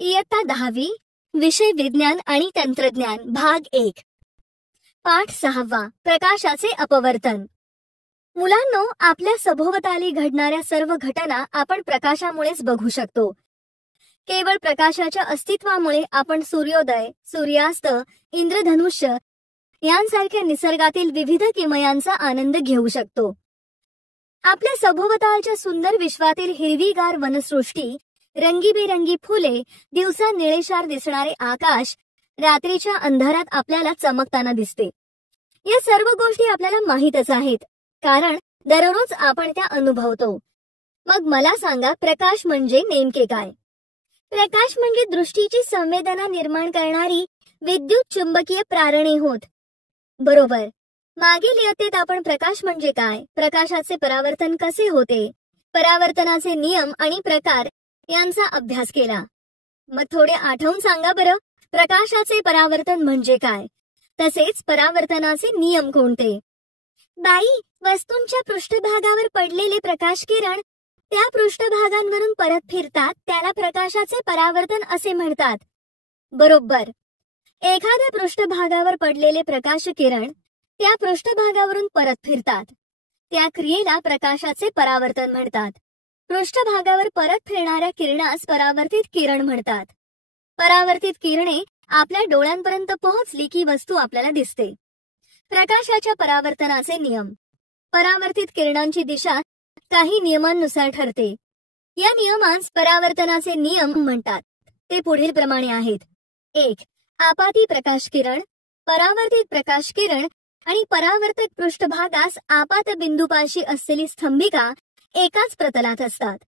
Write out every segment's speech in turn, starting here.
इयत्ता 10वी, विषय विज्ञान आणि तंत्रज्ञान, भाग 1, पाठ 6वा, प्रकाशाचे अपवर्तन. मुलांनो, आपल्या सभोवताली घडणाऱ्या सर्व घटना आपण प्रकाशामुळेच बघू शकतो. केवळ प्रकाशाच्या अस्तित्वामुळे आपण सूर्योदय, सूर्यास्त, इंद्रधनुष्य यांसारख्या निसर्गातील विविध किमयांचा आनंद घेऊ शकतो. आपल्या सभोवतालच्या सुंदर विश्वातील हिरवीगार वनसृष्टी, रंगीबेरंगी फुले, दिवसा निळेशार दिसणारे आकाश, रात्रीच्या अंधारात आपल्याला चमकताना दिसते. या सर्व गोष्टी आपल्याला माहीतच आहेत, कारण दररोज आपण त्या अनुभवतो. मग मला सांगा, प्रकाश म्हणजे नेमके काय? प्रकाश म्हणजे दृष्टीची संवेदना निर्माण करणारी विद्युत चुंबकीय प्रारणे होत. बरोबर. मागील इयत्तेत आपण प्रकाश म्हणजे काय, प्रकाशाचे परावर्तन कसे होते, परावर्तनाचे नियम आणि प्रकार यांचा अभ्यास केला. मग थोडे आठवून सांगा बरं, प्रकाशाचे परावर्तन म्हणजे काय, तसेच परावर्तनाचे नियम कोणते? बाई, वस्तूंच्या पृष्ठभागावर पडलेले प्रकाश किरण त्या पृष्ठभागांवरून परत फिरतात, त्याला प्रकाशाचे परावर्तन असे म्हणतात. बरोबर. एखाद्या पृष्ठभागावर पडलेले प्रकाश किरण त्या पृष्ठभागावरून परत फिरतात, त्या क्रियेला प्रकाशाचे परावर्तन म्हणतात. पृष्ठभागावर परत फिरणाऱ्या किरणास परावर्तित किरण म्हणतात. परावर्तित किरणे आपल्या डोळ्यांपर्यंत पोहोचली की वस्तू आपल्याला दिसते. प्रकाशाच्या परावर्तनाचे नियम. परावर्तित किरणांची दिशा काही नियमांनुसार ठरते. या नियमांस परावर्तनाचे नियम म्हणतात. ते पुढील प्रमाणे आहेत. 1. आपाती प्रकाश किरण, परावर्तित प्रकाश किरण आणि परावर्तक पृष्ठभागास आपात बिंदूपाशी असलेली स्तंभिका एकाच प्रतलात असतात,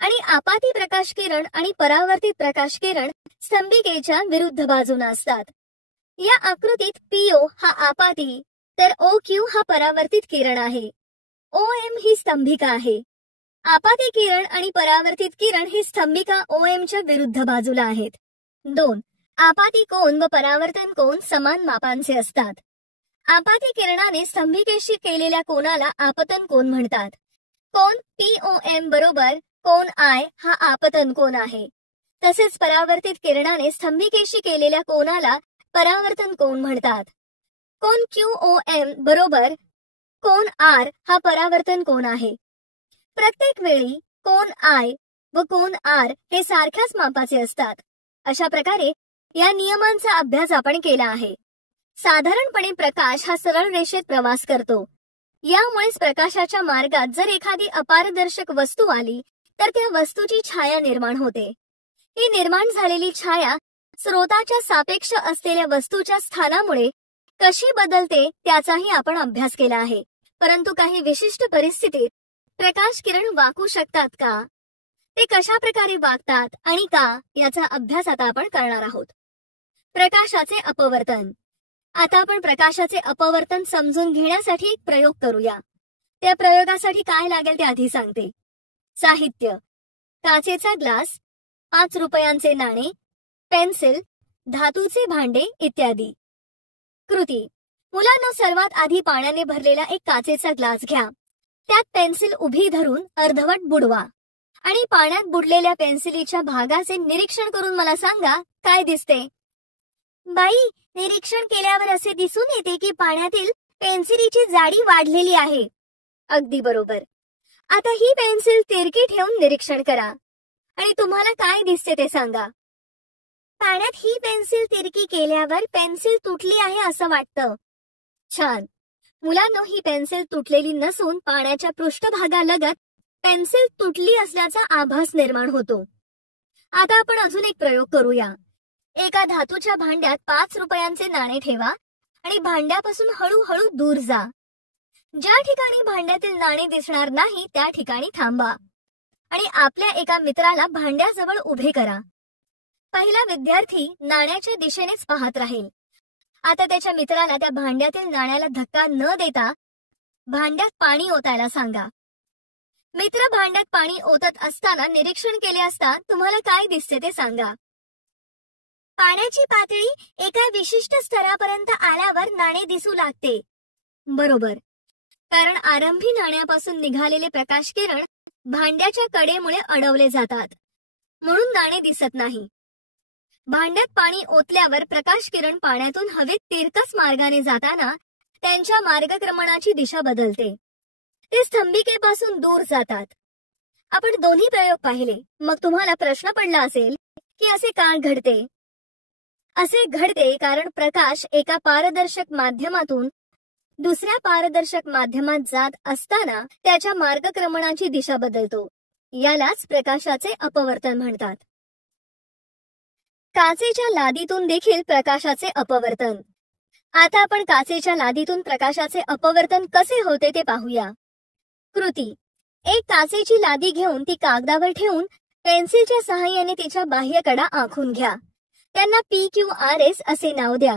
आणि आपाती प्रकाश किरण आणि परावर्तित प्रकाश किरण स्तंभिकेच्या विरुद्ध बाजूने असतात. या आकृतीत PO हा आपाती तर OQ हा परावर्तित किरण आहे. OM ही स्तंभिका आहे. आपाती किरण आणि परावर्तित किरण ही स्तंभिका OM च्या विरुद्ध बाजूला आहेत. 2. आपाती कोन व परावर्तन कोन समान मापांचे असतात. आपाती किरणाने स्तंभिकेशी केलेल्या कोनाला आपतन कोन म्हणतात. कोन POM बरोबर कोन I हा आपतन कोन आहे. तसेच परावर्तित किरणाने स्तंभिकेशी केलेल्या कोनाला परावर्तन कोन म्हणतात. कोन QOM बरोबर कोन R हा परावर्तन कोन आहे. प्रत्येक वेळी कोन I व कोन R हे सारख्याच मापाचे असतात. अशा प्रकारे या नियमांचा अभ्यास आपण केला आहे. साधारणपणे प्रकाश हा सरळ रेषेत प्रवास करतो. यामुळेच प्रकाशाच्या मार्गात जर एखादी अपारदर्शक वस्तू आली तर त्या वस्तूची छाया निर्माण होते. ही निर्माण झालेली छाया स्रोताच्या सापेक्ष असलेल्या वस्तूच्या स्थानामुळे कशी बदलते त्याचाही आपण अभ्यास केला आहे. परंतु काही विशिष्ट परिस्थितीत प्रकाश किरण वाकू शकतात का, ते कशा प्रकारे वागतात आणि का, याचा अभ्यास आता आपण करणार आहोत. प्रकाशाचे अपवर्तन. आता आपण प्रकाशाचे अपवर्तन समजून घेण्यासाठी एक प्रयोग करूया. त्या प्रयोगासाठी काय लागेल ते आधी सांगते. साहित्य: काचेचा ग्लास, 5 रुपयांचे नाणे, पेन्सिल, धातूचे भांडे इत्यादी. कृती: मुलांनो, सर्वात आधी पाण्याने भरलेला एक काचेचा ग्लास घ्या. त्यात पेन्सिल उभी धरून अर्धवट बुडवा आणि पाण्यात बुडलेल्या पेन्सिलीच्या भागाचे निरीक्षण करून मला सांगा, काय दिसते? बाई, निरीक्षण केल्यावर असे दिसून येते की पाण्यातील पेन्सिलीची जाडी वाढलेली आहे. अगदी बरोबर. आता ही पेन्सिल तिरकी ठेवून निरीक्षण करा आणि तुम्हाला काय दिसते ते सांगा. पाण्यात ही पेन्सिल तिरकी केल्यावर पेन्सिल तुटली आहे असं वाटतं. छान. मुलांनो, ही पेन्सिल तुटलेली नसून पाण्याच्या पृष्ठभागालगत पेन्सिल तुटली असल्याचा आभास निर्माण होतो. आता आपण अजून एक प्रयोग करूया. एका धातूच्या भांड्यात 5 रुपयांचे नाणे ठेवा आणि भांड्यापासून हळूहळू दूर जा. ज्या ठिकाणी भांड्यातील नाणे दिसणार नाही त्या ठिकाणी थांबा आणि आपल्या एका मित्राला भांड्याजवळ उभे करा. पहिला विद्यार्थी नाण्याच्या दिशेनेच पाहत राहील. आता त्याच्या मित्राला त्या भांड्यातील नाण्याला धक्का न देता भांड्यात पाणी ओतायला सांगा. मित्र भांड्यात पाणी ओतत असताना निरीक्षण केले असता तुम्हाला काय दिसते ते सांगा. पाण्याची पातळी एका विशिष्ट स्तरापर्यंत आल्यावर नाणे दिसू लागते. बरोबर. कारण आरंभी नाण्यापासून निघालेले प्रकाश किरण भांड्याच्या कडेमुळे अडवले जातात, म्हणून नाणे दिसत नाही. भांड्यात पाणी ओतल्यावर प्रकाश किरण पाण्यातून हवेत तिरकस मार्गाने जाताना त्यांच्या मार्गक्रमणाची दिशा बदलते. ते स्तंभिकेपासून दूर जातात. आपण दोन्ही प्रयोग पाहिले. मग तुम्हाला प्रश्न पडला असेल की असे का घडते? असे घडते कारण प्रकाश एका पारदर्शक माध्यमातून दुसऱ्या पारदर्शक माध्यमात जात असताना त्याच्या मार्गक्रमणाची दिशा बदलतो. यालाच प्रकाशाचे अपवर्तन म्हणतात. काचेच्या लादीतून देखील प्रकाशाचे अपवर्तन. आता आपण काचेच्या लादीतून प्रकाशाचे अपवर्तन कसे होते ते पाहूया. कृती: एक काचेची लादी घेऊन ती कागदावर ठेवून पेन्सिलच्या सहाय्याने तिच्या बाह्यकडा आखून घ्या. त्यांना PQRS असे नाव द्या.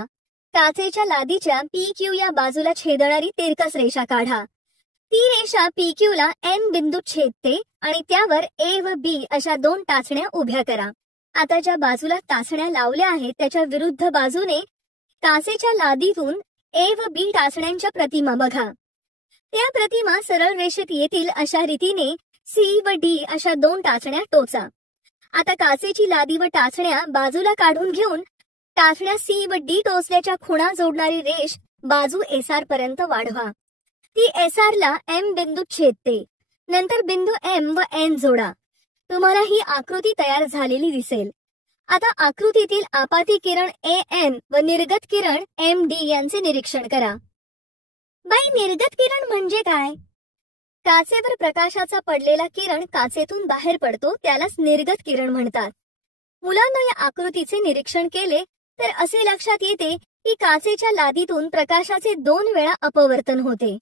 काचेच्या लादीच्या PQ या बाजूला छेदणारी तिरकस रेषा काढा. ती रेषा PQ ला N बिंदूत छेदते आणि त्यावर A व B अशा दोन टाचण्या उभ्या करा. आता ज्या बाजूला टाचण्या लावल्या आहेत त्याच्या विरुद्ध बाजूने काचेच्या लादीतून A व B टाचण्यांच्या प्रतिमा बघा. त्या प्रतिमा सरळ रेषेत येतील अशा रीतीने C व D अशा दोन टाचण्या टोचा. आता काचेची लादी व टाचण्या बाजूला काढून घेऊन टाचण्या C व D टोचल्याच्या खुणा जोडणारी रेष बाजू SR पर्यंत वाढवा. ती SR ला M बिंदूत छेदते. नंतर बिंदू M व N जोडा. तुम्हाला ही आकृती तयार झालेली दिसेल. आता आकृतीतील आपाती किरण AM व निर्गत किरण MD यांचे निरीक्षण करा. बाई, निर्गत किरण म्हणजे काय? काचेवर प्रकाशाचा पडलेला किरण काचेतून बाहेर पडतो, त्यालाच निर्गत किरण म्हणतात. मुलांना या आकृतीचे निरीक्षण केले तर असे लक्षात येते की काचेच्या लादीतून प्रकाशाचे 2 वेळा अपवर्तन होते.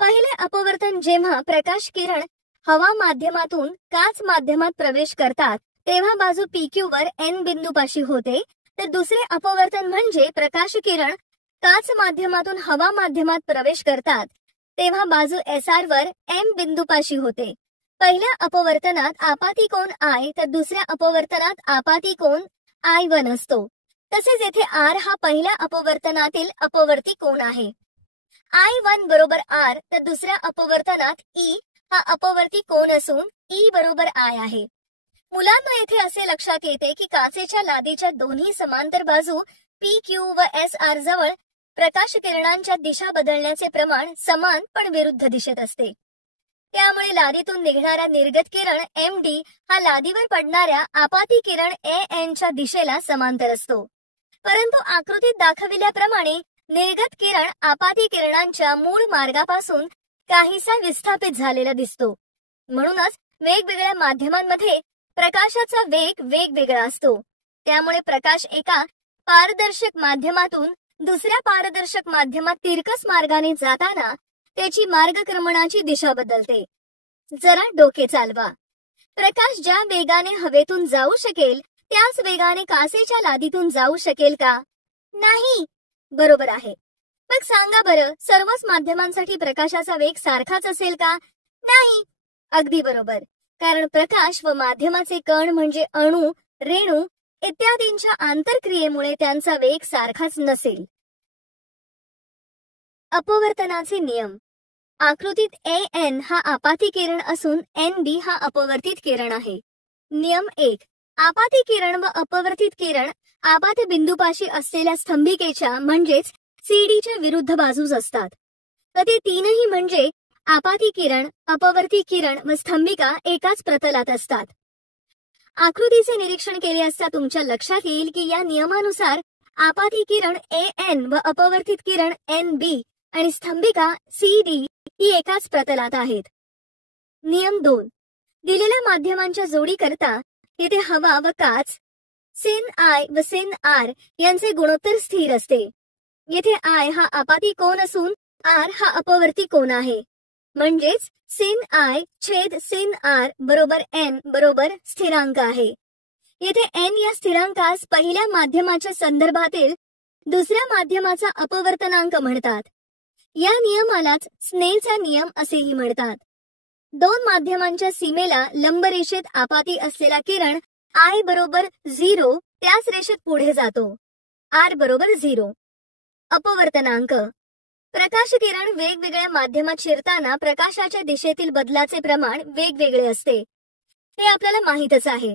पहिले अपवर्तन जेव्हा प्रकाश किरण हवा माध्यमातून काच माध्यमात प्रवेश करतात तेव्हा बाजू PQ वर N बिंदूपाशी होते. तर दुसरे अपवर्तन म्हणजे प्रकाश किरण काच माध्यमातून हवा माध्यमात प्रवेश करतात तेव्हा बाजू SR वर M बिंदूपाशी होते. पहिल्या अपवर्तनात आपाती कोन I तर दुसऱ्या अपवर्तनात आपाती कोन I1 असतो. तसेच येथे R हा पहिल्या अपवर्तनातील अपवर्ती कोन आहे. I1 बरोबर R तर दुसऱ्या अपवर्तनात E हा अपवर्ती कोन असून E बरोबर I आहे. मुलांना येथे असे लक्षात येते की काचेच्या लादीच्या दोन्ही समांतर बाजू PQ व SR जवळ प्रकाश किरणांच्या दिशा बदलण्याचे प्रमाण समान पण विरुद्ध दिशेत असते. त्यामुळे लादीतून निघणारा निर्गत किरण MD हा लादीवर पडणाऱ्या आपाती किरण AN च्या दिशेला समांतर असतो. परंतु आकृतीत दाखविल्याप्रमाणे निर्गत किरण आपाती किरणांच्या मूळ मार्गापासून काहीसा विस्थापित झालेला दिसतो. म्हणूनच वेगवेगळ्या माध्यमांमध्ये प्रकाशाचा वेग वेगवेगळा असतो. त्यामुळे प्रकाश एका पारदर्शक माध्यमातून दुसऱ्या पारदर्शक माध्यमात तिरकस मार्गाने जाताना त्याची मार्गक्रमणाची दिशा बदलते. जरा डोके चालवा. प्रकाश ज्या वेगाने हवेतून जाऊ शकेल त्याच वेगाने काचेच्या लादीतून जाऊ शकेल का? नाही. बरोबर आहे. मग सांगा बरं, सर्वच माध्यमांसाठी प्रकाशाचा वेग सारखाच असेल का? नाही. अगदी बरोबर. कारण प्रकाश व माध्यमाचे कण म्हणजे अणू, रेणू इत्यादींच्या आंतरक्रियेमुळे त्यांचा वेग सारखाच नसेल. अपवर्तनाचे नियम. आकृतीत AN हा आपाती किरण असून ND हा अपवर्तित किरण आहे. नियम 1. आपाती किरण व अपवर्तित किरण आपात बिंदूपाशी असलेल्या स्तंभिकेच्या म्हणजेच CD च्या विरुद्ध बाजूस असतात. तर ते तीनही म्हणजे आपाती किरण, अपवर्ती किरण व स्तंभिका एकाच प्रतलात असतात. आकृतीचे निरीक्षण केले असता तुमच्या लक्षात येईल की या नियमानुसार आपाती किरण AN व अपवर्तित किरण NB आणि स्तंभिका CD ही एकाच प्रतलात आहेत. नियम 2. दिलेल्या माध्यमांच्या जोडी करता येथे हवा व काच sin I व sin R यांचे गुणोत्तर स्थिर असते. येथे I हा आपाती कोन असून R हा अपवर्ती कोन आहे. म्हणजेच sin I छेद sin R बरोबर N बरोबर स्थिरांक आहे. येथे N या स्थिरांकास पहिल्या माध्यमाच्या संदर्भातील दुसऱ्या माध्यमाचा अपवर्तनांक म्हणतात. या नियमालाच स्नेलचा नियम असेही म्हणतात. दोन माध्यमांच्या सीमेला लंब रेषेत आपाती असलेला किरण I बरोबर 0 त्याच रेषेत पुढे जातो. R बरोबर 0. अपवर्तनांक. प्रकाश किरण वेगवेगळ्या माध्यमात शिरताना प्रकाशाच्या दिशेतील बदलाचे प्रमाण वेगवेगळे असते. हे आपल्याला माहीतच आहे.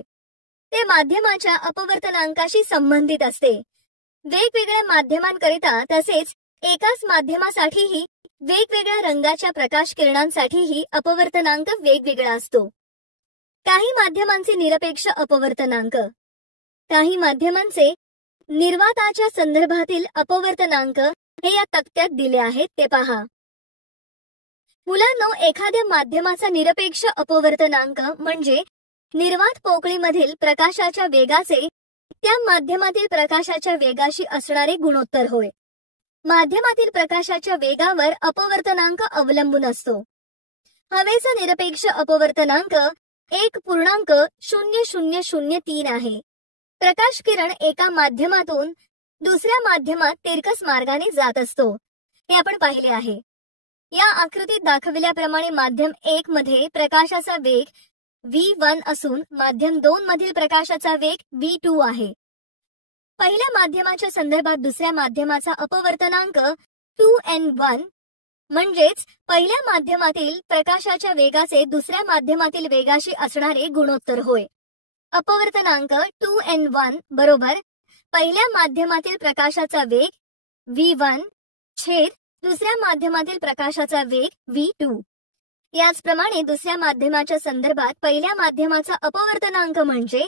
ते माध्यमाच्या अपवर्तनांकाशी संबंधित असते. वेगवेगळ्या माध्यमांकरिता तसेच एकाच माध्यमासाठीही वेगवेगळ्या रंगाच्या प्रकाश किरणांसाठीही अपवर्तनांक वेगवेगळा असतो. काही माध्यमांचे निरपेक्ष अपवर्तनांक, काही माध्यमांचे निर्वाताच्या संदर्भातील अपवर्तनांक हे या तक्त्यात दिले आहेत ते पहा. मुलांनो, एखाद्या माध्यमाचा निरपेक्ष अपवर्तनांक म्हणजे निर्वात पोकळीमधील प्रकाशाच्या वेगाचे त्या माध्यमातील प्रकाशाच्या वेगाशी असणारे गुणोत्तर होय. माध्यमातील प्रकाशाच्या वेगावर अपवर्तनांक अवलंबून असतो. हवेचा निरपेक्ष अपवर्तनांक 1.0003 आहे. प्रकाश किरण एका माध्यमातून दुसऱ्या माध्यमात तिरकस मार्गाने जात असतो, हे आपण पाहिले आहे. या आकृतीत दाखविल्याप्रमाणे माध्यम 1 मध्ये प्रकाशाचा वेग v1 असून माध्यम 2 मधील प्रकाशाचा वेग v2 आहे. पहिल्या माध्यमाच्या संदर्भात दुसऱ्या माध्यमाचा अपवर्तनांक 2n1 म्हणजेच पहिल्या माध्यमातील प्रकाशाच्या वेगाचे दुसऱ्या माध्यमातील वेगाशी असणारे गुणोत्तर होय. अपवर्तनांक 2n1 बरोबर पहिल्या माध्यमातील प्रकाशाचा वेग v1 छेद दुसऱ्या माध्यमातील प्रकाशाचा वेग v2. याचप्रमाणे दुसऱ्या माध्यमाच्या संदर्भात पहिल्या माध्यमाचा अपवर्तनांक म्हणजे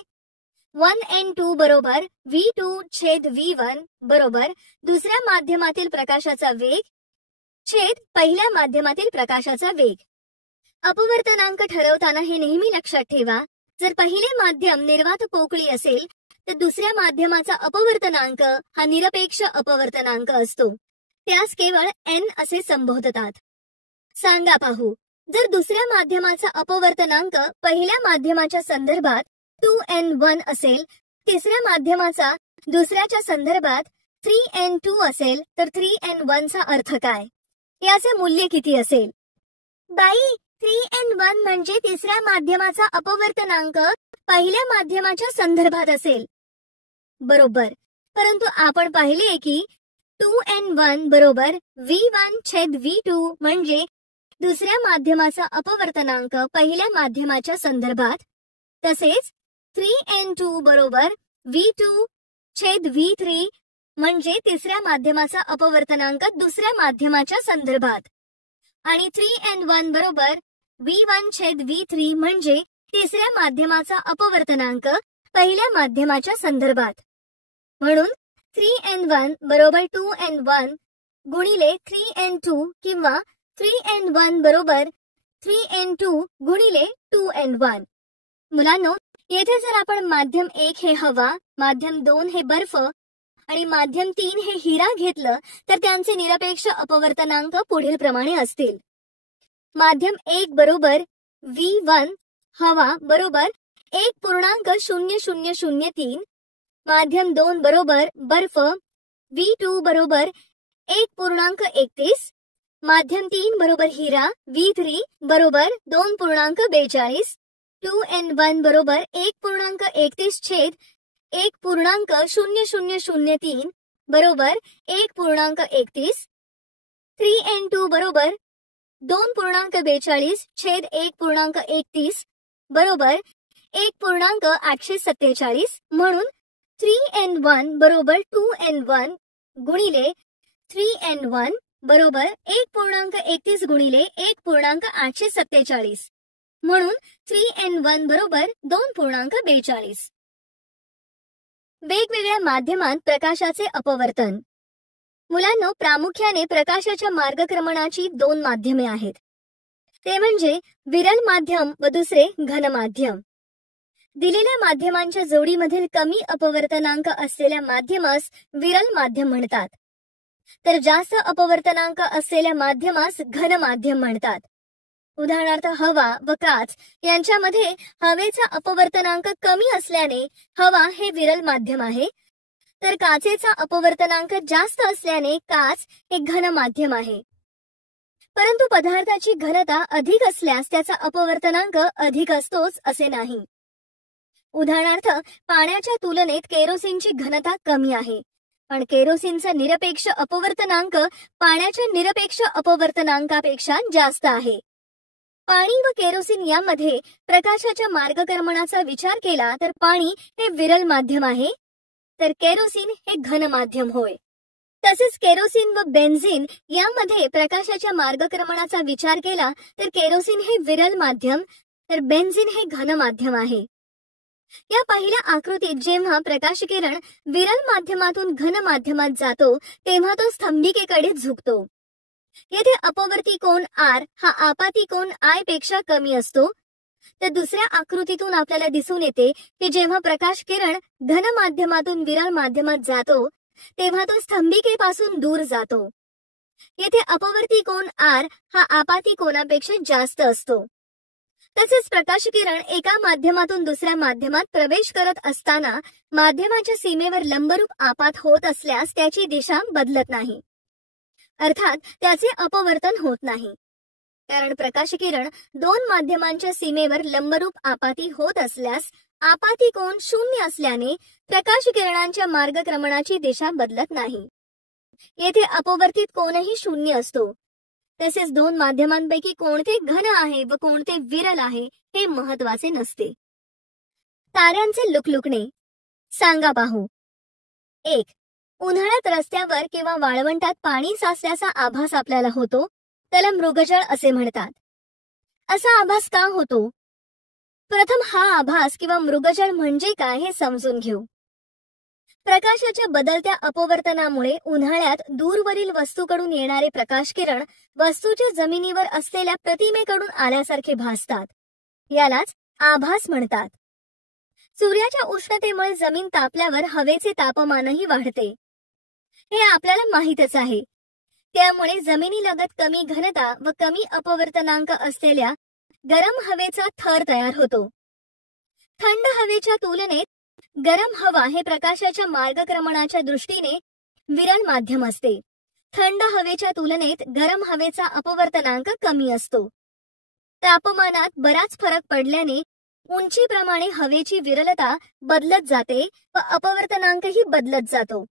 1n2 बरोबर v2 छेद v1 बरोबर दुसऱ्या माध्यमातील प्रकाशाचा वेग छेद पहिल्या माध्यमातील प्रकाशाचा वेग. अपवर्तनांक ठरवताना हे नेहमी लक्षात ठेवा, जर पहिले माध्यम निर्वात पोकळी असेल तर दुसऱ्या माध्यमाचा अपवर्तनांक हा निरपेक्ष अपवर्तनांक असतो. त्यास केवळ n असे संबोधतात. सांगा पाहू, जर दुसऱ्या माध्यमाचा अपवर्तनांक पहिल्या माध्यमाच्या संदर्भात 2n1 असेल, तिसऱ्या माध्यमाचा दुसऱ्याच्या संदर्भात 3n2 असेल तर 3n1 चा अर्थ काय? याचे मूल्य किती असेल? बाई, 3n1 म्हणजे तिसऱ्या माध्यमाचा अपवर्तनांक पहिल्या माध्यमाच्या संदर्भात असेल. बरोबर, परंतु आपण पाहिले की 2n1 बरोबर v1 छेद v2 म्हणजे दुसऱ्या माध्यमाचा अपवर्तनांक पहिल्या माध्यमाच्या संदर्भात, तसेच 3n2 बरोबर v2 छेद v3 म्हणजे तिसऱ्या माध्यमाचा अपवर्तनांक दुसऱ्या माध्यमाच्या संदर्भात, आणि 3n1 बरोबर v1 छेद v3 म्हणजे तिसऱ्या माध्यमाचा अपवर्तनांक पहिल्या माध्यमाच्या संदर्भात. म्हणून 3n1 बरोबर 2n1 गुणिले 3n2 किंवा 3n1 बरोबर 3n2 गुणिले 2n1. मुलांनो, येथे जर आपण माध्यम 1 हे हवा, माध्यम 2 हे बर्फ आणि माध्यम 3 हे हिरा घेतलं तर त्यांचे निरपेक्ष अपवर्तनांक पुढील प्रमाणे असतील. माध्यम 1 बरोबर v1 हवा बरोबर 1.0003, माध्यम 2 बरोबर बर्फ v2 बरोबर 1.31, माध्यम 3 बरोबर हिरा v3 बरोबर 2.42, 2n1 बरोबर 1.31 छेद 1.0003 बरोबर 1.31, 3n2 बरोबर 2.42 छेद 1.31 बरोबर 1.847. म्हणून 3n1 बरोबर 2n1 गुणिले 3n1 बरोबर 1.31 गुणिले 1.847. म्हणून 3n1 बरोबर 2.42. वेगवेगळ्या माध्यमात प्रकाशाचे अपवर्तन. मुलांनो, प्रामुख्याने प्रकाशाच्या मार्गक्रमणाची 2 माध्यमे आहेत. ते म्हणजे विरल माध्यम व दुसरे घन माध्यम. दिलेल्या माध्यमांच्या जोडीमधील कमी अपवर्तनांक असलेल्या माध्यमास विरल माध्यम म्हणतात, तर जास्त अपवर्तनांक असलेल्या माध्यमास घन माध्यम म्हणतात. उदाहरणार्थ हवा व काच यांच्यामध्ये हवेचा अपवर्तनांक कमी असल्याने हवा हे विरल माध्यम आहे, तर काचेचा अपवर्तनांक जास्त असल्याने काच हे घन माध्यम आहे. परंतु पदार्थाची घनता अधिक असल्यास त्याचा अपवर्तनांक अधिक असतोच असे नाही. उदाहरणार्थ पाण्याच्या तुलनेत केरोसिनची घनता कमी आहे, पण केरोसिनचा निरपेक्ष अपवर्तनांक पाण्याच्या निरपेक्ष अपवर्तनांकापेक्षा जास्त आहे. पाणी व केरोसिन यामध्ये प्रकाशाच्या मार्गक्रमणाचा विचार केला तर पाणी हे विरल माध्यम आहे, तर केरोसिन हे घन माध्यम होय. तसेच केरोसिन व बेन्झिन यामध्ये प्रकाशाच्या मार्गक्रमणाचा विचार केला तर केरोसिन हे विरल माध्यम, तर बेन्झिन हे घन माध्यम आहे. या पहिल्या आकृतीत जेव्हा प्रकाश किरण विरल माध्यमातून घन माध्यमात जातो तेव्हा तो स्तंभिकेकडे झुकतो. येथे अपवर्ती कोन R हा आपाती कोन I पेक्षा कमी असतो. तर दुसऱ्या आकृतीतून आपल्याला दिसून येते की जेव्हा प्रकाश किरण घन माध्यमातून विरल माध्यमात जातो तेव्हा तो स्तंभिकेपासून दूर जातो. येथे अपवर्ती कोन R हा आपाती कोनापेक्षा जास्त असतो. तसेच प्रकाश किरण एका माध्यमातून दुसऱ्या माध्यमात प्रवेश करत असताना माध्यमाच्या सीमेवर लंबरूप आपात होत असल्यास त्याची दिशा बदलत नाही, अर्थात त्याचे अपवर्तन होत नाही. कारण प्रकाश किरण दोन माध्यमांच्या सीमेवर लंबरूप आपाती होत असल्यास आपाती कोन शून्य असल्याने प्रकाश किरणांच्या मार्गक्रमणाची दिशा बदलत नाही. येथे अपवर्तित कोनही शून्य असतो. तसेच दोन माध्यमांपैकी कोणते घन आहे व कोणते विरल आहे हे महत्वाचे नसते. ताऱ्यांचे लुकलुकणे सांगा पाहू. 1. उन्हाळ्यात रस्त्यावर किंवा वाळवंटात पाणी साचल्याचा आभास आपल्याला होतो, त्याला मृगजळ असे म्हणतात. असा आभास का होतो? प्रथम हा आभास किंवा मृगजळ म्हणजे काय हे समजून घेऊ. प्रकाशाच्या बदलत्या अपवर्तनामुळे उन्हाळ्यात दूरवरील वस्तूकडून येणारे प्रकाश किरण वस्तूच्या जमिनीवर असलेल्या प्रतिमेकडून आल्यासारखे भासतात. यालाच आभास म्हणतात. सूर्याच्या उष्णतेमुळे जमीन तापल्यावर हवेचे तापमानही वाढते, हे आपल्याला माहीतच आहे. त्यामुळे जमिनीलगत कमी घनता व कमी अपवर्तनांक असलेल्या गरम हवेचा थर तयार होतो. थंड हवेच्या तुलनेत गरम हवा हे प्रकाशाच्या मार्गक्रमणाच्या दृष्टीने विरल माध्यम असते. थंड हवेच्या तुलनेत गरम हवेचा अपवर्तनांक कमी असतो. तापमानात बराच फरक पडल्याने उंचीप्रमाणे हवेची विरलता बदलत जाते व अपवर्तनांकही बदलत जातो.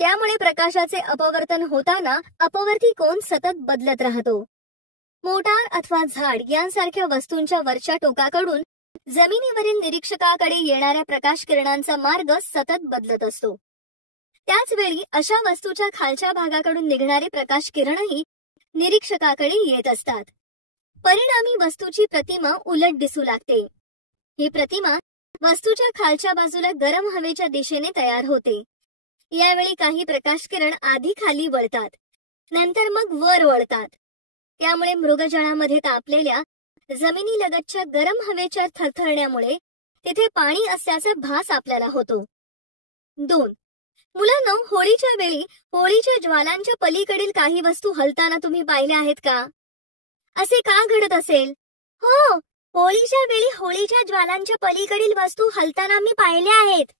त्यामुळे प्रकाशाचे अपवर्तन होताना अपवर्ती कोन सतत बदलत राहतो. मोटार अथवा झाड यांसारख्या वस्तूंच्या वरच्या टोकाकडून जमिनीवरील निरीक्षकाकडे येणाऱ्या प्रकाश किरणांचा मार्ग सतत बदलत असतो. त्याच वेळी अशा वस्तूच्या खालच्या भागाकडून निघणारे प्रकाश किरणही निरीक्षकाकडे येत असतात. परिणामी वस्तूची प्रतिमा उलट दिसू लागते. ही प्रतिमा वस्तूच्या खालच्या बाजूला गरम हवेच्या दिशेने तयार होते. यावेळी काही प्रकाश किरण आधी खाली वळतात, नंतर मग वर वळतात. त्यामुळे मृगजळामध्ये तापलेल्या जमिनीलगतच्या गरम हवेच्या थरथरण्यामुळे तिथे पाणी असल्याचा भास आपल्याला होतो. 2. मुलांनो, होळीच्या वेळी होळीच्या ज्वालांच्या पलीकडील काही वस्तू हलताना तुम्ही पाहिल्या आहेत का? असे का घडत असेल? हो, होळीच्या वेळी होळीच्या ज्वालांच्या पलीकडील वस्तू हलताना मी पाहिल्या आहेत.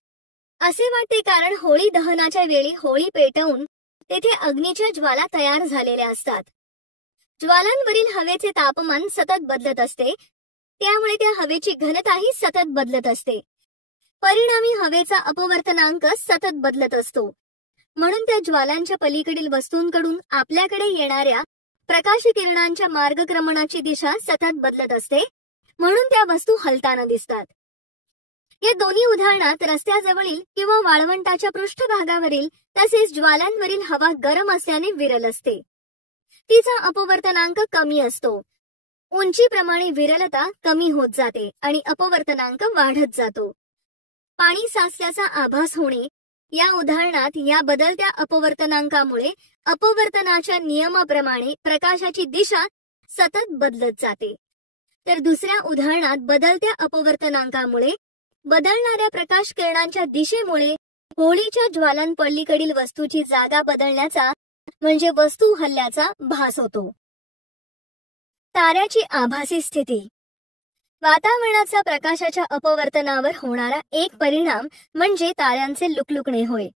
असे वाटते कारण होळी दहनाच्या वेळी होळी पेटवून तेथे अग्नीच्या ज्वाला तयार झालेल्या असतात. ज्वालांवरील हवेचे तापमान सतत बदलत असते, त्यामुळे त्या हवेची घनताही सतत बदलत असते. परिणामी हवेचा अपवर्तनांक सतत बदलत असतो. म्हणून त्या ज्वालांच्या पलीकडील वस्तूंकडून आपल्याकडे येणाऱ्या प्रकाश किरणांच्या मार्गक्रमणाची दिशा सतत बदलत असते, म्हणून त्या वस्तू हलताना दिसतात. या दोन्ही उदाहरणात रस्त्याजवळील किंवा वाळवंटाच्या पृष्ठभागावरील तसेच ज्वालांवरील हवा गरम असल्याने विरल असते. तिचा अपवर्तनांक कमी असतो. उंचीप्रमाणे विरलता कमी होत जाते आणि अपवर्तनांक वाढत जातो. पाणी साचल्याचा आभास होणे या उदाहरणात या बदलत्या अपवर्तनांकामुळे अपवर्तनाच्या नियमाप्रमाणे प्रकाशाची दिशा सतत बदलत जाते. तर दुसऱ्या उदाहरणात बदलत्या अपवर्तनांकामुळे बदलणाऱ्या प्रकाश किरणांच्या दिशेमुळे होळीच्या ज्वालांपलीकडील वस्तूची जागा बदलण्याचा म्हणजे वस्तू हलल्याचा भास होतो. ताऱ्याची आभासी स्थिती. वातावरणाचा प्रकाशाच्या अपवर्तनावर होणारा एक परिणाम म्हणजे ताऱ्यांचे लुकलुकणे होय.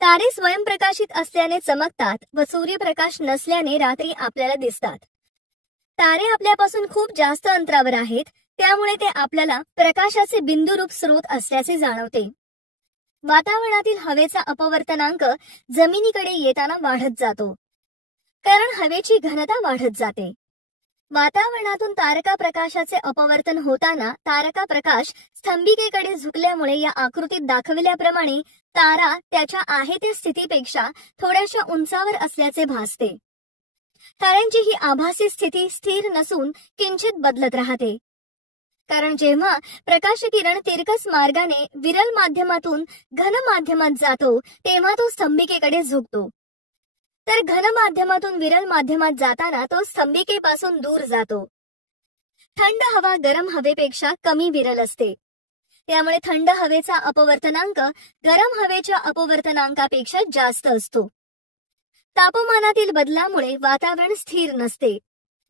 तारे स्वयंप्रकाशित असल्याने चमकतात व सूर्यप्रकाश नसल्याने रात्री आपल्याला दिसतात. तारे आपल्यापासून खूप जास्त अंतरावर आहेत, त्यामुळे ते आपल्याला प्रकाशाचे बिंदुरूप स्रोत असल्याचे जाणवते. वातावरणातील हवेचा अपवर्तनांक जमिनीकडे येताना वाढत जातो, कारण हवेची घनता वाढत जाते. वातावरणातून तारका प्रकाशाचे अपवर्तन होताना तारका प्रकाश स्तंभिकेकडे झुकल्यामुळे या आकृतीत दाखविल्याप्रमाणे तारा त्याच्या आहे त्या स्थितीपेक्षा थोड्याशा उंचावर असल्याचे भासते. ताऱ्यांची ही आभासी स्थिती स्थिर नसून किंचित बदलत राहते. कारण जेव्हा प्रकाश किरण तिरकस मार्गाने विरल माध्यमातून घन माध्यमात जातो तेव्हा तो स्तंभिकेकडे झुकतो. तर घन माध्यमातून विरल माध्यमात जाताना तो स्तंभिकेपासून दूर जातो. थंड हवा गरम हवेपेक्षा कमी विरल असते. त्यामुळे थंड हवेचा अपवर्तनांक गरम हवेच्या अपवर्तनांकापेक्षा जास्त असतो. तापमानातील बदलामुळे वातावरण स्थिर नसते,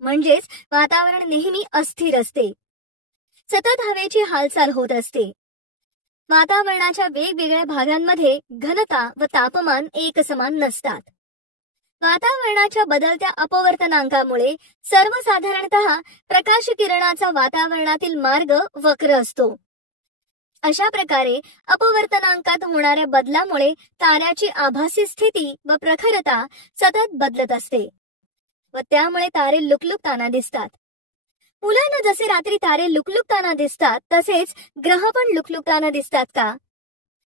म्हणजेच वातावरण नेहमी अस्थिर असते. सतत हवेची हालचाल होत असते. वातावरणाच्या वेगवेगळ्या भागांमध्ये घनता व तापमान एकसमान नसतात. वातावरणाच्या बदलत्या अपवर्तनांकामुळे सर्वसाधारणतः प्रकाश किरणाचा वातावरणातील मार्ग वक्र असतो. अशा प्रकारे अपवर्तनांकात होणाऱ्या बदलामुळे ताऱ्याची आभासी स्थिती व प्रखरता सतत बदलत असते व त्यामुळे तारे लुकलुकताना दिसतात. मुलांना जसे रात्री तारे लुकलुकताना दिसतात तसेच ग्रह पण लुकलुकताना दिसतात का?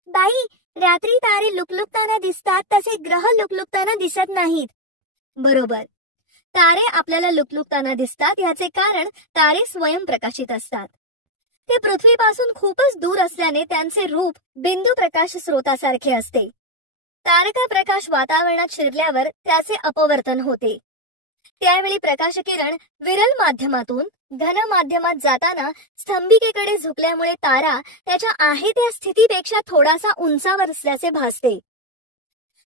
बाई, रात्री तारे लुकलुकताना दिसतात तसे ग्रह लुकलुकताना दिसत नाहीत. बरोबर. तारे आपल्याला लुकलुकताना दिसतात याचे कारण तारे स्वयंप्रकाशित असतात. ते पृथ्वीपासून खूपच दूर असल्याने त्यांचे रूप बिंदू प्रकाश स्रोतासारखे असते. तारका प्रकाश वातावरणात शिरल्यावर त्याचे अपवर्तन होते. त्यावेळी प्रकाश किरण विरल माध्यमातून घन माध्यमात जाताना स्तंभिकेकडे झुकल्यामुळे तारा त्याच्या आहे त्या स्थितीपेक्षा थोडासा उंचावर असल्याचे भासते.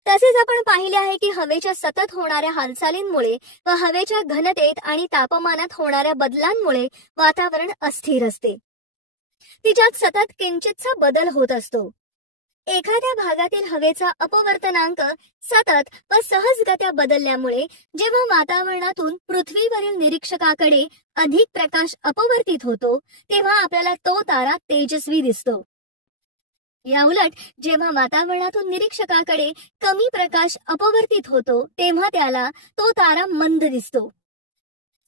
तसेच आपण पाहिले आहे की हवेच्या सतत होणाऱ्या हालचालींमुळे व हवेच्या घनतेत आणि तापमानात होणाऱ्या बदलांमुळे वातावरण अस्थिर असते. तिच्यात सतत किंचितचा बदल होत असतो. एखाद्या भागातील हवेचा अपवर्तनांक सतत व सहजगत्या बदलल्यामुळे जेव्हा वातावरणातून पृथ्वीवरील निरीक्षकाकडे अधिक प्रकाश अपवर्तित होतो तेव्हा आपल्याला तो तारा तेजस्वी दिसतो. याउलट जेव्हा वातावरणातून निरीक्षकाकडे कमी प्रकाश अपवर्तित होतो तेव्हा त्याला तो तारा मंद दिसतो.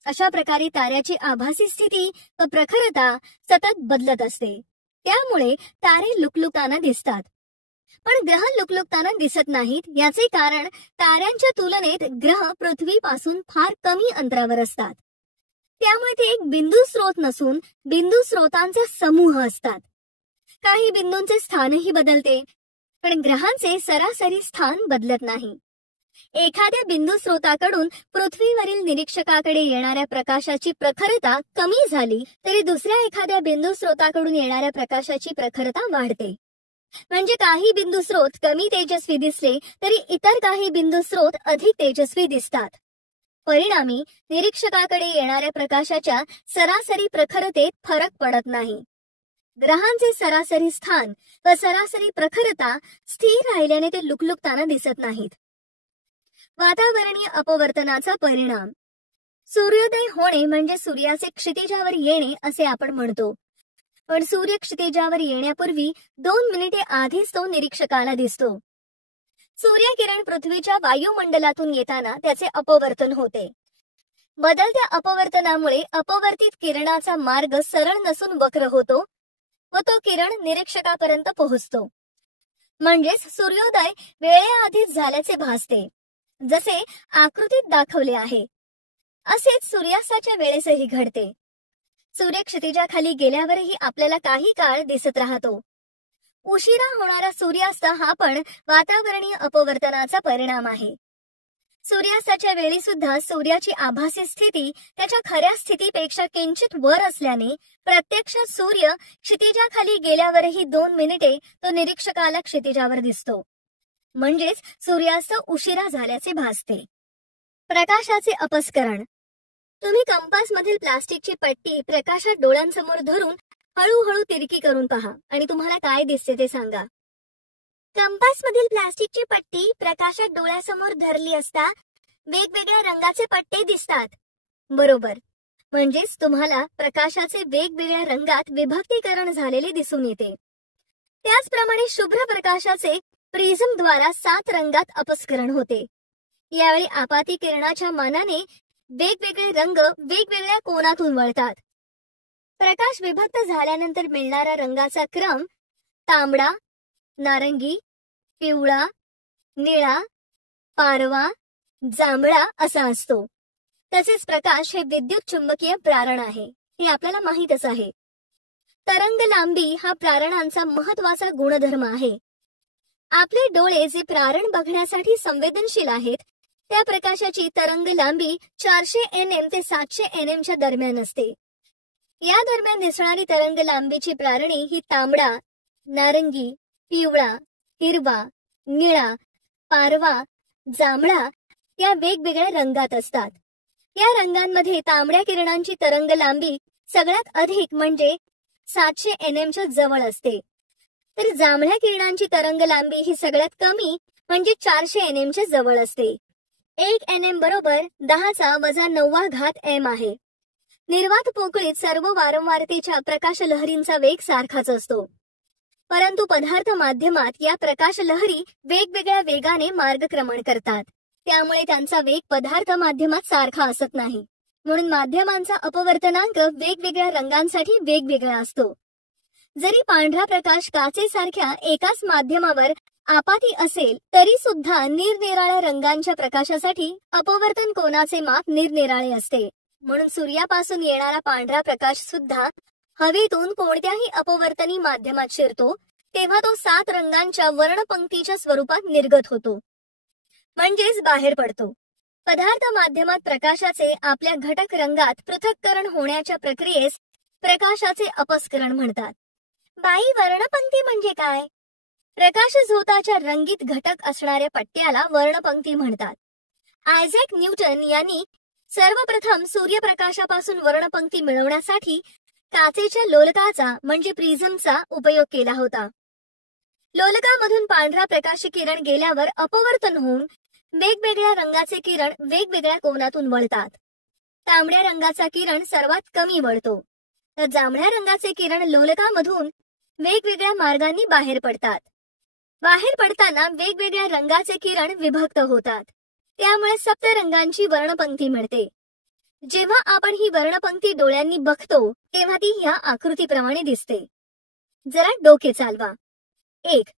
अशा प्रकारे ताऱ्याची आभासी स्थिती व प्रखरता सतत बदलत असते. त्यामुळे तारे लुकलुकताना दिसतात. पण ग्रह लुकलुकताना दिसत नाहीत याचे कारण ताऱ्यांच्या तुलनेत ग्रह पृथ्वीपासून फार कमी अंतरावर असतात. त्यामुळे ते एक बिंदू स्रोत नसून बिंदू स्रोतांचे समूह असतात. काही बिंदूंचे स्थानही बदलते, पण ग्रहांचे सरासरी स्थान बदलत नाही. एखाद्या बिंदू स्रोताकडून पृथ्वीवरील निरीक्षकाकडे येणाऱ्या प्रकाशाची प्रखरता कमी झाली तरी दुसऱ्या एखाद्या बिंदू स्रोताकडून येणाऱ्या प्रकाशाची प्रखरता वाढते. म्हणजे काही बिंदू स्रोत कमी तेजस्वी दिसले तरी इतर काही बिंदू स्रोत अधिक तेजस्वी दिसतात. परिणामी निरीक्षकाकडे येणाऱ्या प्रकाशाच्या सरासरी प्रखरतेत फरक पडत नाही. ग्रहांचे सरासरी स्थान व सरासरी प्रखरता स्थिर राहिल्याने ते लुकलुकताना दिसत नाहीत. वातावरणीय अपवर्तनाचा परिणाम. सूर्योदय होणे म्हणजे सूर्याचे क्षितिजावर येणे असे आपण म्हणतो. पण सूर्य क्षितिजावर येण्यापूर्वी 2 मिनिटे आधीच तो निरीक्षकाला दिसतो. सूर्यकिरण पृथ्वीच्या वायुमंडलातून येताना त्याचे अपवर्तन होते. बदलत्या अपवर्तनामुळे अपवर्तित किरणाचा मार्ग सरळ नसून वक्र होतो व तो किरण निरीक्षकापर्यंत पोहोचतो. म्हणजेच सूर्योदय वेळेआधीच झाल्याचे भासते, जसे आकृतीत दाखवले आहे. असेच सूर्यास्ताच्या वेळेसही घडते. सूर्य क्षितिजाखाली गेल्यावरही आपल्याला काही काळ दिसत राहतो. उशिरा होणारा सूर्यास्त हा पण वातावरणीय अपवर्तनाचा परिणाम आहे. सूर्यास्ताच्या वेळी सुद्धा सूर्याची आभासी स्थिती त्याच्या खऱ्या स्थितीपेक्षा किंचित वर असल्याने प्रत्यक्षात सूर्य क्षितिजाखाली गेल्यावरही 2 मिनिटे तो निरीक्षकाला क्षितिजावर दिसतो. म्हणजेच सूर्यास्त उशिरा झाल्याचे भासते. प्रकाशाचे अपस्करण. तुम्ही कंपास मधील प्लास्टिकची पट्टी प्रकाशात डोळ्यांसमोर धरून हळूहळू तिरकी करून पहा आणि तुम्हाला काय दिसते ते सांगा. कंपास मधील प्लास्टिकची पट्टी प्रकाशात डोळ्यासमोर धरली असता वेगवेगळ्या रंगाचे पट्टे दिसतात. बरोबर. म्हणजेच तुम्हाला प्रकाशाचे वेगवेगळ्या रंगात विभक्तीकरण झालेले दिसून येते. त्याचप्रमाणे शुभ्र प्रकाशाचे प्रिझम द्वारा 7 रंगात अपस्करण होते. यावेळी आपाती किरणाच्या मानाने वेगवेगळे रंग वेगवेगळ्या कोनातून वळतात. प्रकाश विभक्त झाल्यानंतर मिळणारा रंगाचा क्रम तांबडा, नारंगी, पिवळा, निळा, पारवा, जांभळा असा असतो. तसेच प्रकाश हे विद्युत चुंबकीय प्रारण आहे, हे आपल्याला माहीतच आहे. तरंग लांबी हा प्रारणांचा महत्वाचा गुणधर्म आहे. आपले डोळे जे प्रारण बघण्यासाठी संवेदनशील आहेत, त्या प्रकाशाची तरंग लांबी 400 nm ते 700 nm च्या दरम्यान असते. या दरम्यान दिसणारी तरंग लांबीची प्रारणी ही तांबडा, नारंगी, पिवळा, हिरवा, निळा, पारवा, जांभळा या वेगवेगळ्या रंगात असतात. या रंगांमध्ये तांबड्या किरणांची तरंग लांबी सगळ्यात अधिक म्हणजे 700 nm च्या जवळ असते, तर जांभळ्या किरणांची तरंग लांबी ही सगळ्यात कमी म्हणजे 400 nm च्या जवळ असते. 1 nm बरोबर 10⁻⁹ m आहे. निर्वात पोकळीत सर्व वारंवारतेच्या प्रकाश लहरींचा वेग सारखाच असतो, परंतु पदार्थ माध्यमात या प्रकाश लहरी वेगवेगळ्या वेगाने मार्गक्रमण करतात. त्यामुळे त्यांचा वेग पदार्थ माध्यमात सारखा असत नाही, म्हणून माध्यमांचा अपवर्तनांक वेगवेगळ्या रंगांसाठी वेगवेगळा असतो. जरी पांढरा प्रकाश काचेसारख्या एकाच माध्यमावर आपाती असेल तरी सुद्धा निरनिराळ्या रंगांच्या प्रकाशासाठी अपवर्तन कोनाचे माप निरनिराळे असते. म्हणून सूर्यापासून येणारा पांढरा प्रकाश सुद्धा हवेतून कोणत्याही अपवर्तनी माध्यमात शिरतो तेव्हा तो 7 रंगांच्या वर्णपंक्तीच्या स्वरूपात निर्गत होतो, म्हणजेच बाहेर पडतो. पदार्थ माध्यमात प्रकाशाचे आपल्या घटक रंगात पृथक्करण होण्याच्या प्रक्रियेस प्रकाशाचे अपस्करण म्हणतात. बाई, वर्णपंक्ती म्हणजे काय? प्रकाश झोताच्या रंगीत घटक असणाऱ्या पट्ट्याला वर्णपंक्ती म्हणतात. आयझॅक न्यूटन यांनी सर्वप्रथम सूर्यप्रकाशापासून वर्णपंक्ती मिळवण्यासाठी काचेच्या लोलकाचा म्हणजे प्रिझमचा उपयोग केला होता. लोलकामधून पांढरा प्रकाश किरण गेल्यावर अपवर्तन होऊन वेगवेगळ्या रंगाचे किरण वेगवेगळ्या कोनातून वळतात. तांबड्या रंगाचा किरण सर्वात कमी वळतो, तर जांभळ्या रंगाचे किरण लोलकामधून वेगवेगळ्या मार्गांनी बाहेर पडतात. बाहेर पडताना वेगवेगळ्या रंगाचे किरण विभक्त होतात, त्यामुळे सप्तरंगांची वर्णपंक्ती मिळते. जेव्हा आपण ही वर्णपंक्ती डोळ्यांनी बघतो तेव्हा ती ह्या आकृतीप्रमाणे दिसते. जरा डोके चालवा. 1.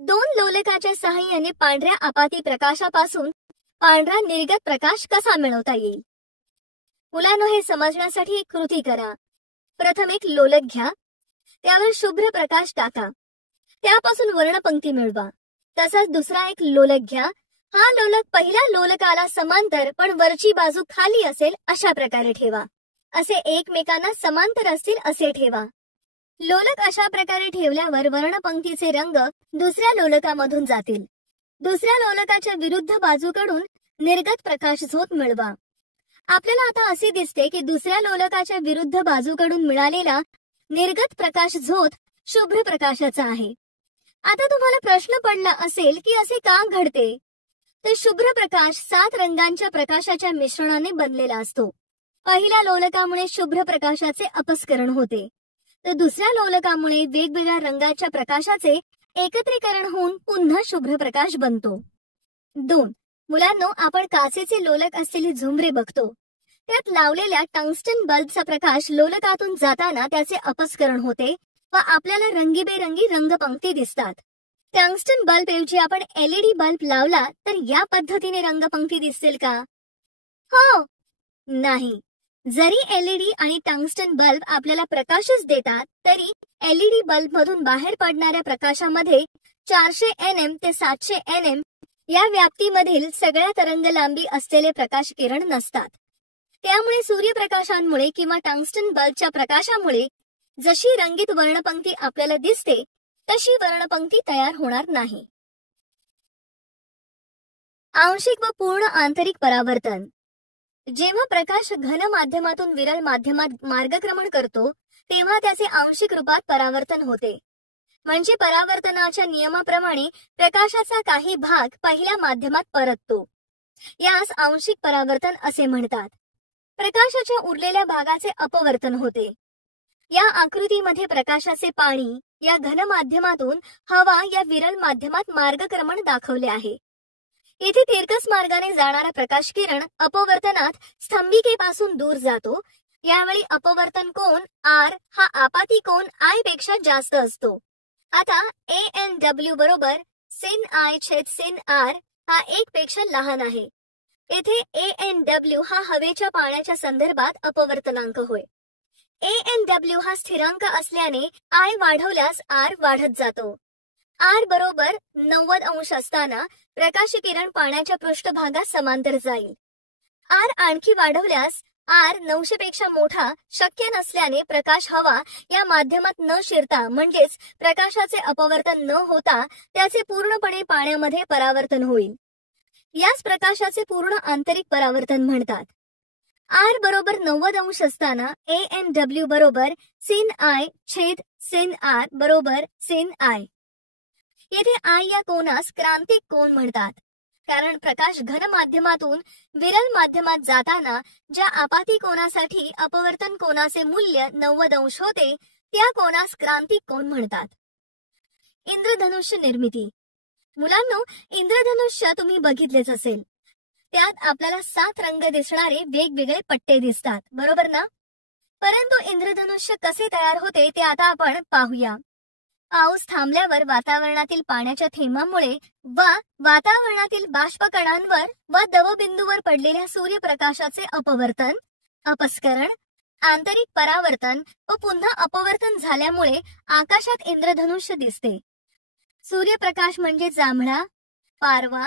2 लोलकाच्या सहाय्याने पांढऱ्या आपाती प्रकाशापासून पांढरा निर्गत प्रकाश कसा मिळवता येईल? मुलांनो, हे समजण्यासाठी एक कृती करा. प्रथम एक लोलक घ्या, त्यावर शुभ्र प्रकाश टाका, त्यापासून वर्णपंक्ती मिळवा. तसाच दुसरा एक लोलक घ्या. हा लोलक पहिल्या लोलकाला समांतर पण वरची बाजू खाली असेल अशा प्रकारे ठेवा. असे एकमेकांना समांतर असतील असे ठेवा. लोलक अशा प्रकारे ठेवल्यावर वर्णपंक्तीचे रंग दुसऱ्या लोलकामधून जातील. दुसऱ्या लोलकाच्या विरुद्ध बाजूकडून निर्गत प्रकाश झोत मिळवा. आपल्याला आता असे दिसते की दुसऱ्या लोलकाच्या विरुद्ध बाजूकडून मिळालेला निर्गत प्रकाश झोत शुभ्र प्रकाशाचा आहे. आता तुम्हाला प्रश्न पडला असेल की असे का घडते? तर शुभ्र प्रकाश 7 रंगांच्या प्रकाशाच्या मिश्रणाने बनलेला असतो. पहिल्या लोलकामुळे शुभ्र प्रकाशाचे अपस्करण होते, तर दुसऱ्या लोलकामुळे वेगवेगळ्या रंगाच्या प्रकाशाचे एकत्रीकरण होऊन पुन्हा शुभ्र प्रकाश बनतो. 2. मुलांनो, आपण काचेचे लोलक असलेले झुंबरे बघतो. त्यात लावलेल्या टंगस्टन बल्बचा प्रकाश लोलकातून जाताना त्याचे अपस्करण होते व आपल्याला रंगीबेरंगी रंगपंक्ती दिसतात. टंगस्टन बल्ब ऐवजी आपण LED बल्ब लावला तर या पद्धतीने रंगपंक्ती दिसतील का? हो, नाही. जरी LED आणि टंगस्टन बल्ब आपल्याला प्रकाशच देतात तरी LED बल्ब मधून बाहेर पडणाऱ्या प्रकाशामध्ये 400 nm ते 700 nm या व्याप्तीमधील सगळ्या तरंग लांबी असलेले प्रकाश किरण नसतात. त्यामुळे सूर्यप्रकाशांमुळे किंवा टंगस्टन बल्बच्या प्रकाशामुळे जशी रंगीत वर्णपंक्ती आपल्याला दिसते तशी वर्णपंक्ती तयार होणार नाही. आंशिक व पूर्ण आंतरिक परावर्तन. जेव्हा प्रकाश घन माध्यमातून विरल माध्यमात मार्गक्रमण करतो तेव्हा त्याचे आंशिक रूपात परावर्तन होते. म्हणजे परावर्तनाच्या नियमाप्रमाणे प्रकाशाचा काही भाग पहिल्या माध्यमात परततो. यास आंशिक परावर्तन असे म्हणतात. प्रकाशाच्या उरलेल्या भागाचे अपवर्तन होते. या आकृतीमध्ये प्रकाशाचे पाणी या घन माध्यमातून हवा या विरल माध्यमात मार्गक्रमण दाखवले आहे. इथे तिरकस मार्गाने जाणारा प्रकाश किरण अपवर्तनात स्तंभिकेपासून दूर जातो. यावेळी अपवर्तन कोन R हा आपाती कोन I पेक्षा जास्त असतो. आता ANW बरोबर sin I छेद sin R हा 1 पेक्षा लहान आहे. येथे ANW हा हवेच्या पाण्याच्या संदर्भात अपवर्तनांक होय. ANW हा स्थिरांक असल्याने I वाढवल्यास R वाढत जातो. R बरोबर 90 अंश असताना प्रकाश किरण पाण्याच्या पृष्ठभागास समांतर जाईल. R आणखी वाढवल्यास R 900 पेक्षा मोठा शक्य नसल्याने प्रकाश हवा या माध्यमात न शिरता म्हणजेच प्रकाशाचे अपवर्तन न होता त्याचे पूर्णपणे पाण्यामध्ये परावर्तन होईल. याच प्रकाशाचे पूर्ण आंतरिक परावर्तन म्हणतात. R बरोबर 90 अंश असताना ANW बरोबर sin I छेद sin R बरोबर sin I. येथे I या कोनास क्रांतिक कोन म्हणतात, कारण प्रकाश घन माध्यमातून विरल माध्यमात जाताना ज्या आपाती कोनासाठी अपवर्तन कोनाचे मूल्य 90 अंश होते त्या कोनास क्रांतिक कोन म्हणतात. इंद्रधनुष्य निर्मिती. मुलांनो, इंद्रधनुष्य तुम्ही बघितलेच असेल. त्यात आपल्याला 7 रंग दिसणारे वेगवेगळे पट्टे दिसतात, बरोबर ना? परंतु इंद्रधनुष्य कसे तयार होते ते आता आपण पाहूया. पाऊस थांबल्यावर वातावरणातील पाण्याच्या थेंबामुळे व वातावरणातील बाष्पकणांवर व दवबिंदूवर पडलेल्या सूर्यप्रकाशाचे अपवर्तन, अपस्करण, आंतरिक परावर्तन व पुन्हा अपवर्तन झाल्यामुळे आकाशात इंद्रधनुष्य दिसते. सूर्यप्रकाश म्हणजे जांभळा, पारवा,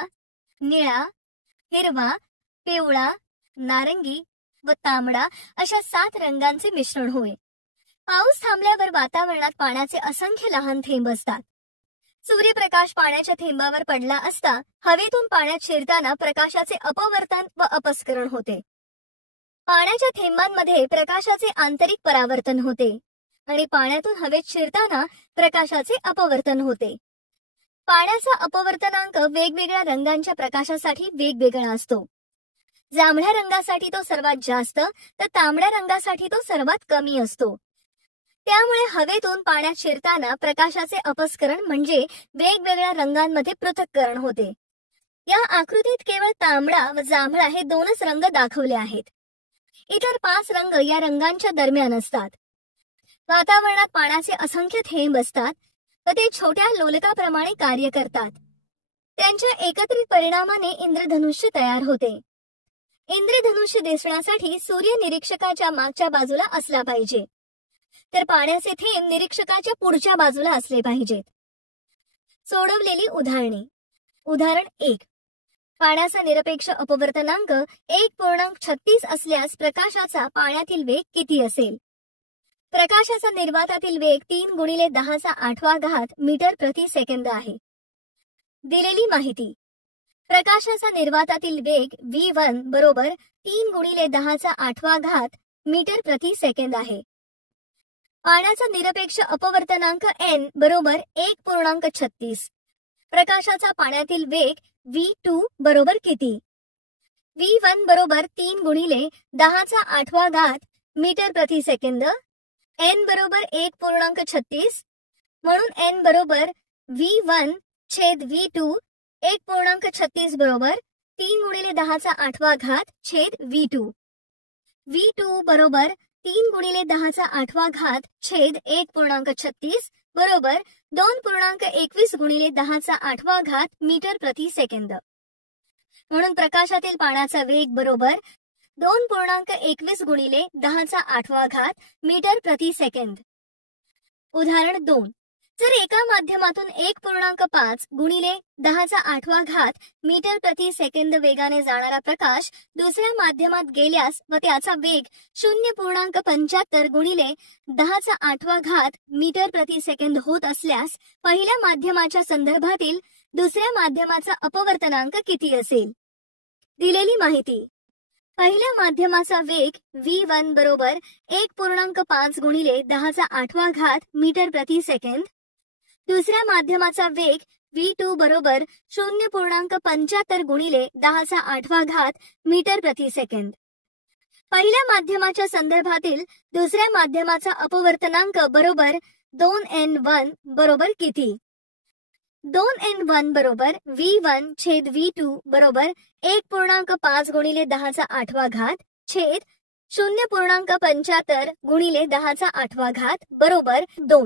निळा, हिरवा, पिवळा, नारंगी व तांबडा अशा 7 रंगांचे मिश्रण होय. पाऊस थांबल्यावर वातावरणात पाण्याचे असंख्य लहान थेंब असतात. सूर्यप्रकाश पाण्याच्या थेंबावर पडला असता हवेतून पाण्यात शिरताना प्रकाशाचे अपवर्तन व अपस्करण होते. पाण्याच्या थेंबांमध्ये प्रकाशाचे आंतरिक परावर्तन होते आणि पाण्यातून हवेत शिरताना प्रकाशाचे अपवर्तन होते. पाण्याचा अपवर्तनांक वेगवेगळ्या रंगांच्या प्रकाशासाठी वेगवेगळा असतो. जांभळ्या रंगासाठी तो सर्वात जास्त तर तांबड्या रंगासाठी तो सर्वात कमी असतो. त्यामुळे हवेतून पाण्यात शिरताना प्रकाशाचे अपस्करण म्हणजे वेगवेगळ्या रंगांमध्ये पृथक्करण होते. या आकृतीत केवळ तांबडा व जांभळा हे 2च रंग दाखवले आहेत. इतर 5 रंग या रंगांच्या दरम्यान असतात. वातावरणात पाण्याचे असंख्य थेंब असतात व ते छोट्या लोलकाप्रमाणे कार्य करतात. त्यांच्या एकत्रित परिणामाने इंद्रधनुष्य तयार होते. इंद्रधनुष्य दिसण्यासाठी सूर्य निरीक्षकाच्या मागच्या बाजूला असला पाहिजे, तर पाण्याचे थेंब निरीक्षकाच्या पुढच्या बाजूला असले पाहिजेत. सोडवलेली उदाहरणे. उदाहरण 1. पाण्याचा निरपेक्ष अपवर्तनांक 1.36 असल्यास प्रकाशाचा पाण्यातील वेग किती असेल? प्रकाशाचा निर्वातातील वेग 3 गुणिले 10⁸ मीटर प्रति सेकंद आहे. दिलेली माहिती. प्रकाशाचा निर्वातातील वेग V1 बरोबर 3 गुणिले 10⁸ मीटर प्रति सेकंद आहे. पाण्याचा निरपेक्ष अपवर्तनांक N बरोबर 1.36. प्रकाशाचा पाण्यातील वेग V2 बरोबर किती? V1 बरोबर 3 गुणिले 10⁸ मीटर प्रति सेकंद. N बरोबर 1.36 म्हणून N बरोबर V1 छेद V2. 1.36 बरोबर 3 गुणिले 10⁸ छेद V2. V2 बरोबर 3 गुणिले 10⁸ छेद 1.36 बरोबर 2.21 गुणिले 10⁸ मीटर प्रति सेकंद. म्हणून प्रकाशातील पाण्याचा वेग बरोबर 2.21 गुणिले 10⁸ मीटर प्रति सेकंद. उदाहरण 2. जर एका माध्यमातून 1.5 गुणिले 10⁸ मीटर प्रति सेकंद वेगाने जाणारा प्रकाश दुसऱ्या माध्यमात गेल्यास व त्याचा वेग 0.75 गुणिले 10⁸ मीटर प्रति सेकंद होत असल्यास पहिल्या माध्यमाच्या संदर्भातील दुसऱ्या माध्यमाचा अपवर्तनांक किती असेल? दिलेली माहिती. पहिल्या माध्यमाचा वेग V1 बरोबर 1.5 गुणिले 10⁸ मीटर प्रति सेकंद. दुसऱ्या माध्यमाचा वेग V2 बरोबर 0.75 गुणिले 10⁸ मीटर प्रति सेकंद. पहिल्या माध्यमाच्या संदर्भातील दुसऱ्या माध्यमाचा अपवर्तनांक बरोबर 2N1 बरोबर किती? 2n1 बरोबर v1 छेद v2 बरोबर 1.5 गुणिले 10⁸ छेद 0.75 गुणिले 10⁸ बरोबर 2.